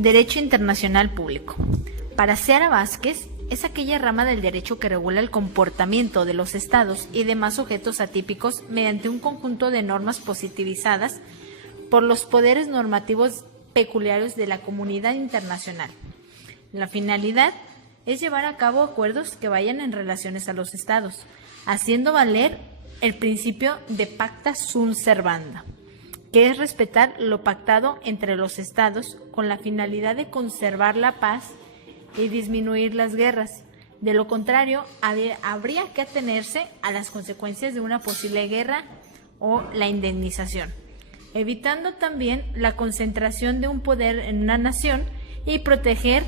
Derecho internacional público. Para Seara Vázquez, es aquella rama del derecho que regula el comportamiento de los estados y demás sujetos atípicos mediante un conjunto de normas positivizadas por los poderes normativos peculiares de la comunidad internacional. La finalidad es llevar a cabo acuerdos que vayan en relaciones a los estados, haciendo valer el principio de pacta sunt servanda, que es respetar lo pactado entre los estados con la finalidad de conservar la paz y disminuir las guerras. De lo contrario, habría que atenerse a las consecuencias de una posible guerra o la indemnización, evitando también la concentración de un poder en una nación y proteger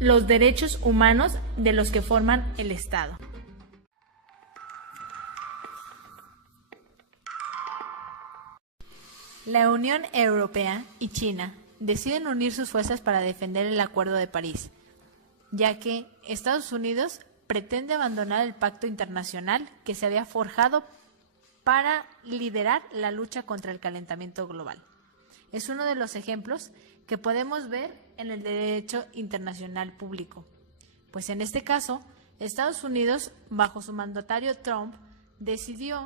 los derechos humanos de los que forman el Estado. La Unión Europea y China deciden unir sus fuerzas para defender el Acuerdo de París, ya que Estados Unidos pretende abandonar el pacto internacional que se había forjado para liderar la lucha contra el calentamiento global. Es uno de los ejemplos que podemos ver en el derecho internacional público, pues en este caso, Estados Unidos, bajo su mandatario Trump, decidió: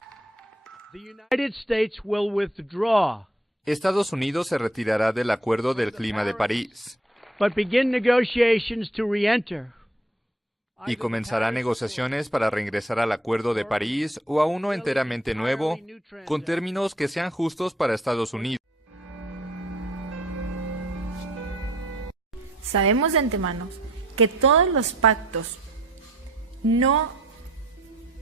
The United States will withdraw, Estados Unidos se retirará del Acuerdo del Clima de París but begin negotiations to re-enter. y comenzará negociaciones para reingresar al Acuerdo de París o a uno enteramente nuevo, con términos que sean justos para Estados Unidos. Sabemos de antemano que todos los pactos no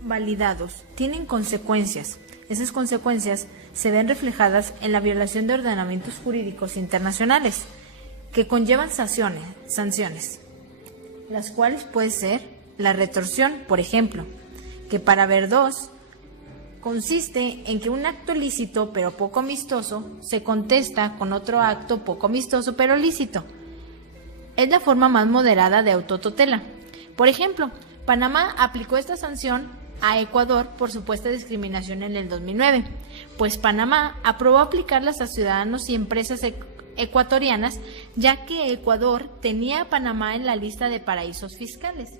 validados tienen consecuencias. Esas consecuencias se ven reflejadas en la violación de ordenamientos jurídicos internacionales que conllevan sanciones, las cuales puede ser la retorsión, por ejemplo, que para Verdós consiste en que un acto lícito pero poco amistoso se contesta con otro acto poco amistoso pero lícito. Es la forma más moderada de autotutela. Por ejemplo, Panamá aplicó esta sanción a Ecuador por supuesta discriminación en el 2009, pues Panamá aprobó aplicarlas a ciudadanos y empresas ecuatorianas, ya que Ecuador tenía a Panamá en la lista de paraísos fiscales,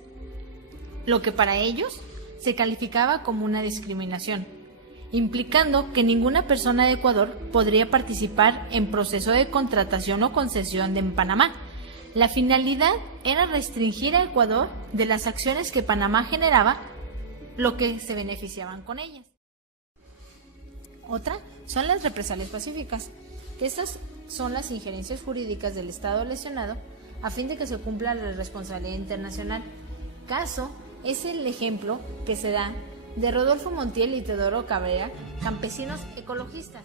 lo que para ellos se calificaba como una discriminación, implicando que ninguna persona de Ecuador podría participar en proceso de contratación o concesión en Panamá. La finalidad era restringir a Ecuador de las acciones que Panamá generaba, lo que se beneficiaban con ellas. Otra son las represalias pacíficas, que estas son las injerencias jurídicas del Estado lesionado a fin de que se cumpla la responsabilidad internacional. Caso es el ejemplo que se da de Rodolfo Montiel y Teodoro Cabrera, campesinos ecologistas.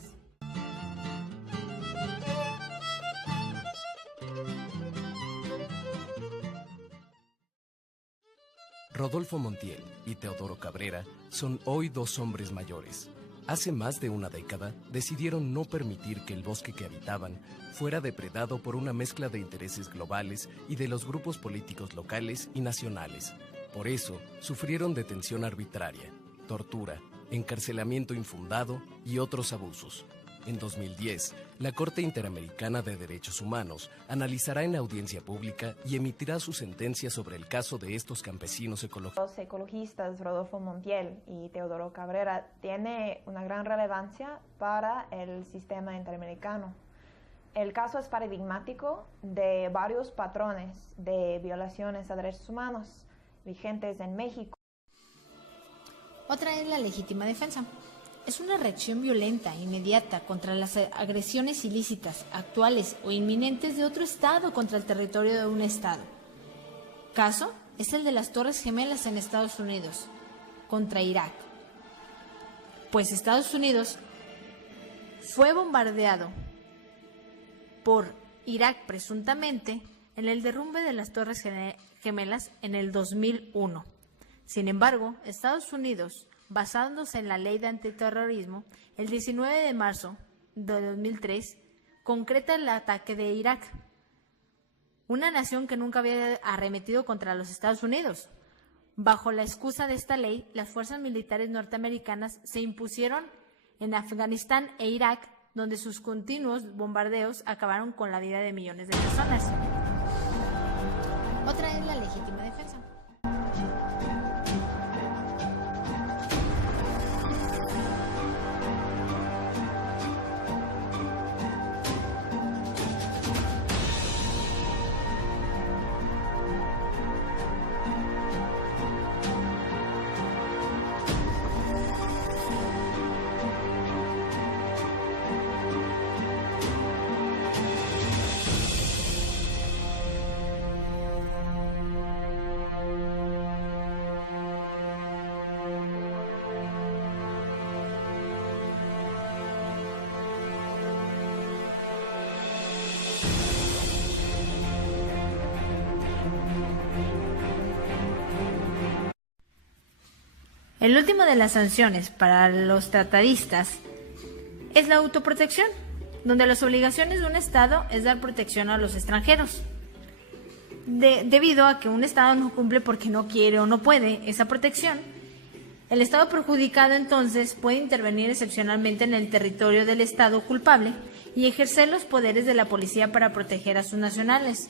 Rodolfo Montiel y Teodoro Cabrera son hoy dos hombres mayores. Hace más de una década decidieron no permitir que el bosque que habitaban fuera depredado por una mezcla de intereses globales y de los grupos políticos locales y nacionales. Por eso, sufrieron detención arbitraria, tortura, encarcelamiento infundado y otros abusos. En 2010, la Corte Interamericana de Derechos Humanos analizará en audiencia pública y emitirá su sentencia sobre el caso de estos campesinos ecologistas. Los ecologistas Rodolfo Montiel y Teodoro Cabrera tienen una gran relevancia para el sistema interamericano. El caso es paradigmático de varios patrones de violaciones a derechos humanos vigentes en México. Otra es la legítima defensa. Es una reacción violenta, inmediata, contra las agresiones ilícitas, actuales o inminentes de otro Estado contra el territorio de un Estado. Caso es el de las Torres Gemelas en Estados Unidos, contra Irak. Pues Estados Unidos fue bombardeado por Irak presuntamente en el derrumbe de las Torres Gemelas en el 2001. Sin embargo, Estados Unidos, basándose en la ley de antiterrorismo, el 19 de marzo de 2003, concreta el ataque de Irak, una nación que nunca había arremetido contra los Estados Unidos. Bajo la excusa de esta ley, las fuerzas militares norteamericanas se impusieron en Afganistán e Irak donde sus continuos bombardeos acabaron con la vida de millones de personas. Otra es la legítima defensa. El último de las sanciones para los tratadistas es la autoprotección, donde las obligaciones de un Estado es dar protección a los extranjeros. Debido a que un Estado no cumple porque no quiere o no puede esa protección, el Estado perjudicado entonces puede intervenir excepcionalmente en el territorio del Estado culpable y ejercer los poderes de la policía para proteger a sus nacionales.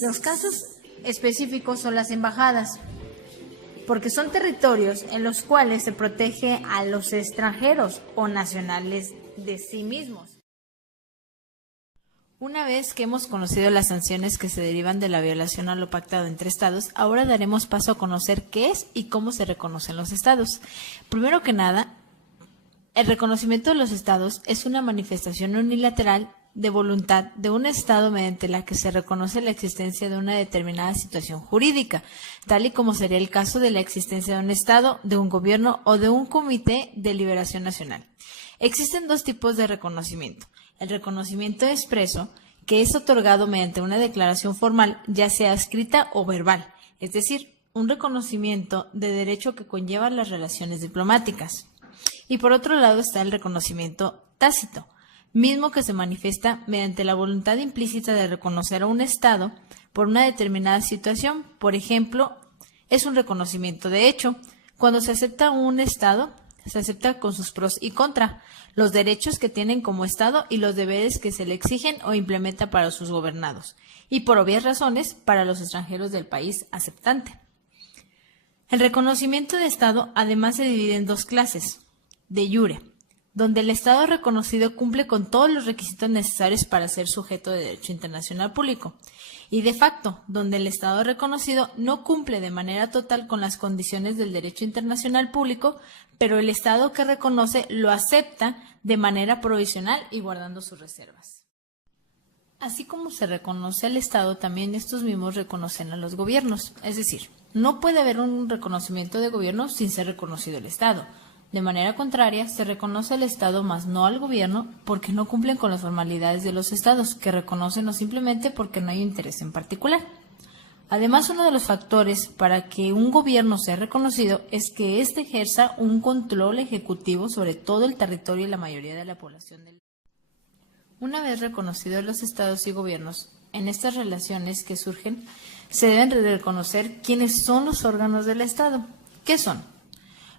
Los casos específicos son las embajadas, porque son territorios en los cuales se protege a los extranjeros o nacionales de sí mismos. Una vez que hemos conocido las sanciones que se derivan de la violación a lo pactado entre estados, ahora daremos paso a conocer qué es y cómo se reconocen los estados. Primero que nada, el reconocimiento de los estados es una manifestación unilateral de voluntad de un Estado mediante la que se reconoce la existencia de una determinada situación jurídica, tal y como sería el caso de la existencia de un Estado, de un gobierno o de un comité de liberación nacional. Existen dos tipos de reconocimiento. El reconocimiento expreso, que es otorgado mediante una declaración formal, ya sea escrita o verbal, es decir, un reconocimiento de derecho que conlleva las relaciones diplomáticas. Y por otro lado está el reconocimiento tácito, mismo que se manifiesta mediante la voluntad implícita de reconocer a un Estado por una determinada situación. Por ejemplo, es un reconocimiento de hecho. Cuando se acepta un Estado, se acepta con sus pros y contra, los derechos que tienen como Estado y los deberes que se le exigen o implementa para sus gobernados, y por obvias razones para los extranjeros del país aceptante. El reconocimiento de Estado además se divide en dos clases: de iure, donde el Estado reconocido cumple con todos los requisitos necesarios para ser sujeto de derecho internacional público, y de facto, donde el Estado reconocido no cumple de manera total con las condiciones del derecho internacional público, pero el Estado que reconoce lo acepta de manera provisional y guardando sus reservas. Así como se reconoce al Estado, también estos mismos reconocen a los gobiernos, es decir, no puede haber un reconocimiento de gobierno sin ser reconocido el Estado. De manera contraria, se reconoce al Estado más no al gobierno porque no cumplen con las formalidades de los Estados, que reconocen o simplemente porque no hay interés en particular. Además, uno de los factores para que un gobierno sea reconocido es que éste ejerza un control ejecutivo sobre todo el territorio y la mayoría de la población del país. Una vez reconocidos los Estados y gobiernos, en estas relaciones que surgen, se deben reconocer quiénes son los órganos del Estado. ¿Qué son?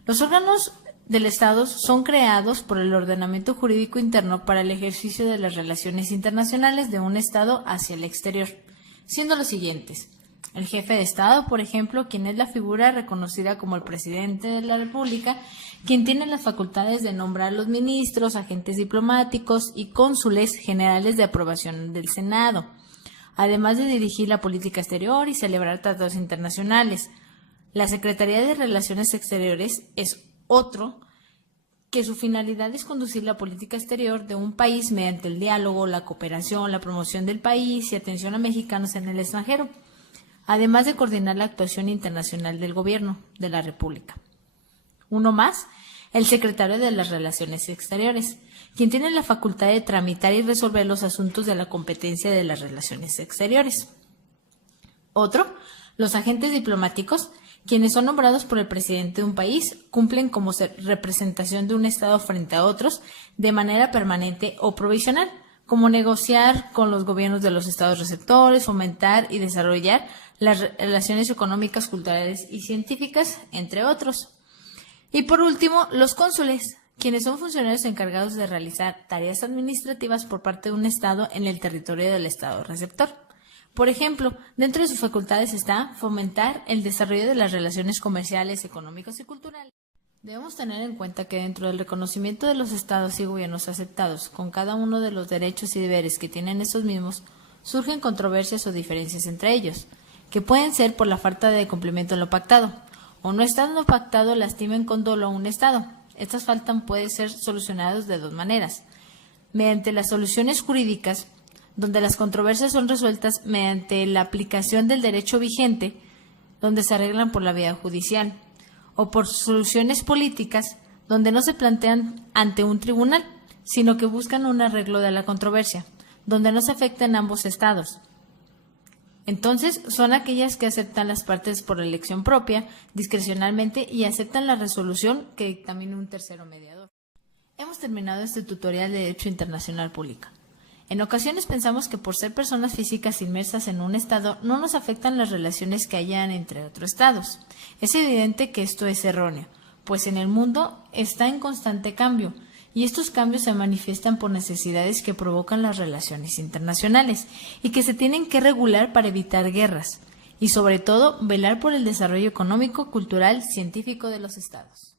Los órganos del Estado son creados por el ordenamiento jurídico interno para el ejercicio de las relaciones internacionales de un Estado hacia el exterior, siendo los siguientes: el jefe de Estado, por ejemplo, quien es la figura reconocida como el presidente de la República, quien tiene las facultades de nombrar los ministros, agentes diplomáticos y cónsules generales de aprobación del Senado, además de dirigir la política exterior y celebrar tratados internacionales. La Secretaría de Relaciones Exteriores es otro, que su finalidad es conducir la política exterior de un país mediante el diálogo, la cooperación, la promoción del país y atención a mexicanos en el extranjero, además de coordinar la actuación internacional del gobierno de la República. Uno más, el secretario de las Relaciones Exteriores, quien tiene la facultad de tramitar y resolver los asuntos de la competencia de las relaciones exteriores. Otro, los agentes diplomáticos, quienes son nombrados por el presidente de un país, cumplen como representación de un Estado frente a otros de manera permanente o provisional, como negociar con los gobiernos de los estados receptores, fomentar y desarrollar las relaciones económicas, culturales y científicas, entre otros. Y por último, los cónsules, quienes son funcionarios encargados de realizar tareas administrativas por parte de un Estado en el territorio del Estado receptor. Por ejemplo, dentro de sus facultades está fomentar el desarrollo de las relaciones comerciales, económicas y culturales. Debemos tener en cuenta que dentro del reconocimiento de los estados y gobiernos aceptados con cada uno de los derechos y deberes que tienen estos mismos, surgen controversias o diferencias entre ellos, que pueden ser por la falta de cumplimiento en lo pactado, o no estando pactado lastimen con dolo a un estado. Estas faltas pueden ser solucionadas de dos maneras: mediante las soluciones jurídicas, donde las controversias son resueltas mediante la aplicación del derecho vigente, donde se arreglan por la vía judicial, o por soluciones políticas, donde no se plantean ante un tribunal, sino que buscan un arreglo de la controversia, donde no se afectan ambos estados. Entonces, son aquellas que aceptan las partes por elección propia, discrecionalmente, y aceptan la resolución que dictamine un tercero mediador. Hemos terminado este tutorial de Derecho Internacional Público. En ocasiones pensamos que por ser personas físicas inmersas en un estado no nos afectan las relaciones que hayan entre otros estados. Es evidente que esto es erróneo, pues en el mundo está en constante cambio, y estos cambios se manifiestan por necesidades que provocan las relaciones internacionales y que se tienen que regular para evitar guerras y sobre todo velar por el desarrollo económico, cultural, científico de los estados.